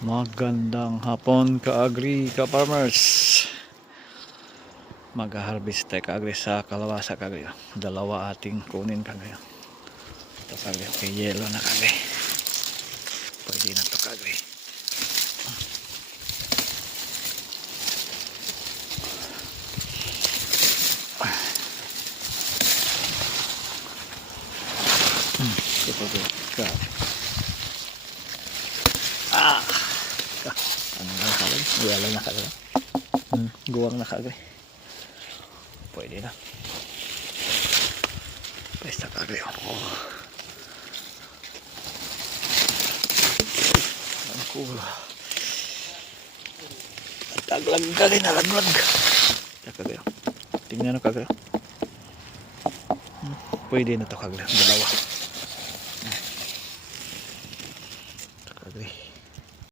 Magandang hapon ka-agri, ka-farmers. Mag-harvest tayo ka-agri sa kalawasa ka-agri. Dalawa ating kunin ka-agri. Ito ka-agri, okay, yellow na ka-agri. Pwede na ito ka-agri. Ito ka-agri. Ano na ka-agri? Yellow na ka-agri. Guwang na ka-agri. Pwede na. Pwede na ka-agri. Ang cool. Taglag ka rin, nalaglag. Ka-agri. Tingnan na ka-agri. Pwede na ito ka-agri. Dalawa.